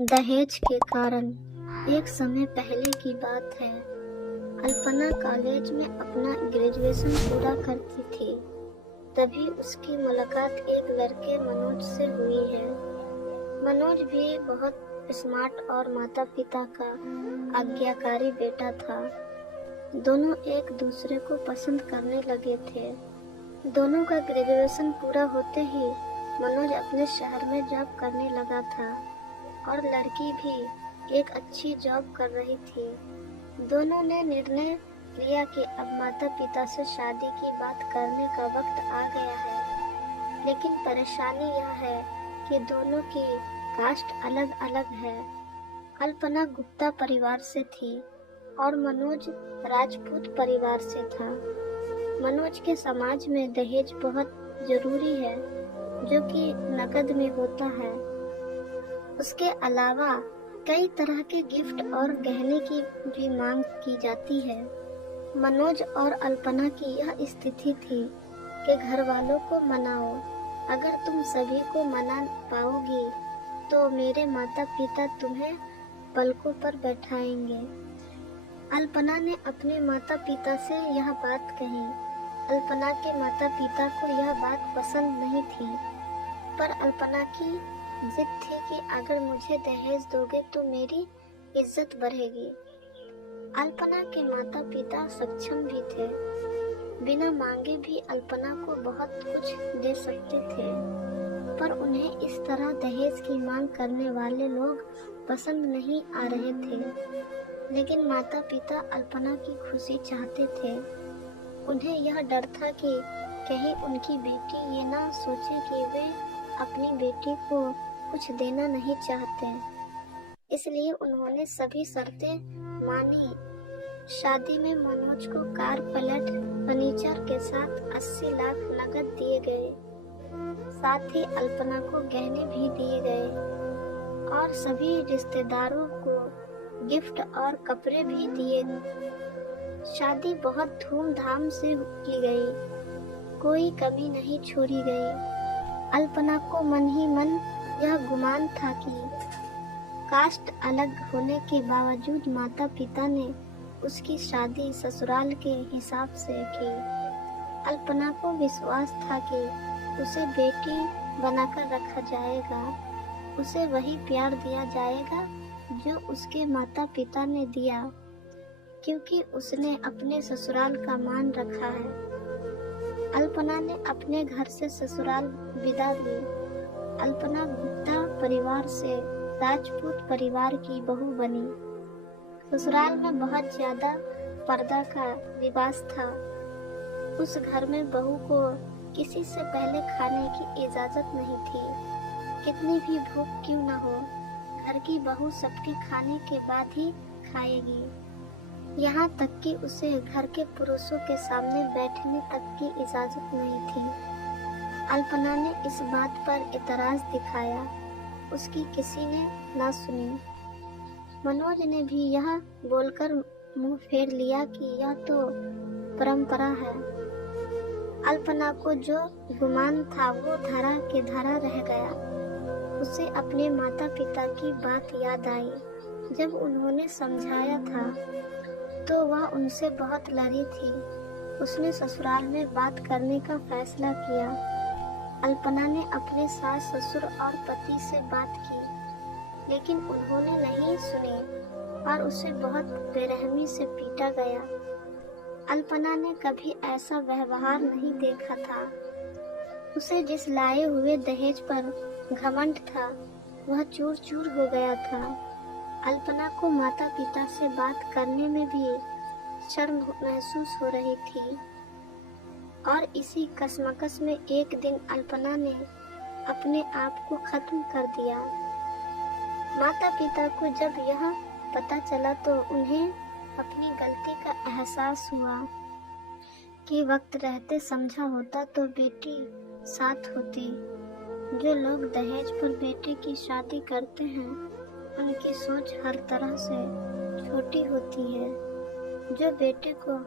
दहेज के कारण एक समय पहले की बात है। अल्पना कॉलेज में अपना ग्रेजुएशन पूरा करती थी। तभी उसकी मुलाकात एक लड़के मनोज से हुई है। मनोज भी बहुत स्मार्ट और माता पिता का आज्ञाकारी बेटा था। दोनों एक दूसरे को पसंद करने लगे थे। दोनों का ग्रेजुएशन पूरा होते ही मनोज अपने शहर में जॉब करने लगा था और लड़की भी एक अच्छी जॉब कर रही थी। दोनों ने निर्णय लिया कि अब माता पिता से शादी की बात करने का वक्त आ गया है। लेकिन परेशानी यह है कि दोनों की कास्ट अलग अलग है। अल्पना गुप्ता परिवार से थी और मनोज राजपूत परिवार से था। मनोज के समाज में दहेज बहुत जरूरी है, जो कि नकद में होता है। उसके अलावा कई तरह के गिफ्ट और गहने की भी मांग की जाती है। मनोज और अल्पना की यह स्थिति थी कि घर वालों को मनाओ, अगर तुम सभी को मना पाओगी तो मेरे माता पिता तुम्हें पलकों पर बैठाएंगे। अल्पना ने अपने माता पिता से यह बात कही। अल्पना के माता पिता को यह बात पसंद नहीं थी, पर अल्पना की जिद थी कि अगर मुझे दहेज दोगे तो मेरी इज्जत बढ़ेगी। अल्पना के माता पिता सक्षम भी थे, बिना मांगे भी अल्पना को बहुत कुछ दे सकते थे, पर उन्हें इस तरह दहेज की मांग करने वाले लोग पसंद नहीं आ रहे थे। लेकिन माता पिता अल्पना की खुशी चाहते थे। उन्हें यह डर था कि कहीं उनकी बेटी ये ना सोचे कि वे अपनी बेटी को कुछ देना नहीं चाहते, इसलिए उन्होंने सभी शर्तें मानी। शादी में मनोज को कार, फ्लैट, फर्नीचर के साथ 80 लाख नकद दिए गए। साथ ही अल्पना को गहने भी दिए गए और सभी रिश्तेदारों को गिफ्ट और कपड़े भी दिए। शादी बहुत धूमधाम से की गई, कोई कमी नहीं छोड़ी गई। अल्पना को मन ही मन यह गुमान था कि कास्ट अलग होने के बावजूद माता पिता ने उसकी शादी ससुराल के हिसाब से की। अल्पना को विश्वास था कि उसे बेटी बनाकर रखा जाएगा, उसे वही प्यार दिया जाएगा जो उसके माता पिता ने दिया, क्योंकि उसने अपने ससुराल का मान रखा है। अल्पना ने अपने घर से ससुराल विदा ली। अल्पना गुप्ता परिवार से राजपूत परिवार की बहू बनी। ससुराल में बहुत ज्यादा पर्दा का रिवाज था। उस घर में बहू को किसी से पहले खाने की इजाजत नहीं थी, कितनी भी भूख क्यों न हो। घर की बहू सबके खाने के बाद ही खाएगी। यहाँ तक कि उसे घर के पुरुषों के सामने बैठने तक की इजाजत नहीं थी। अल्पना ने इस बात पर एतराज दिखाया, उसकी किसी ने ना सुनी। मनोज ने भी यह बोलकर मुंह फेर लिया कि यह तो परंपरा है। अल्पना को जो गुमान था वो धरा के धरा रह गया। उसे अपने माता पिता की बात याद आई। जब उन्होंने समझाया था तो वह उनसे बहुत लड़ी थी। उसने ससुराल में बात करने का फैसला किया। अल्पना ने अपने सास, ससुर और पति से बात की, लेकिन उन्होंने नहीं सुनी और उसे बहुत बेरहमी से पीटा गया। अल्पना ने कभी ऐसा व्यवहार नहीं देखा था। उसे जिस लाए हुए दहेज पर घमंड था वह चूर चूर हो गया था। अल्पना को माता पिता से बात करने में भी शर्म महसूस हो रही थी और इसी कशमकश में एक दिन अल्पना ने अपने आप को खत्म कर दिया। माता पिता को जब यह पता चला तो उन्हें अपनी गलती का एहसास हुआ कि वक्त रहते समझा होता तो बेटी साथ होती। जो लोग दहेज पर बेटे की शादी करते हैं उनकी सोच हर तरह से छोटी होती है। जो बेटे को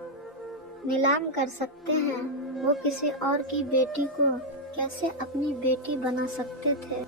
नीलाम कर सकते हैं वो किसी और की बेटी को कैसे अपनी बेटी बना सकते थे।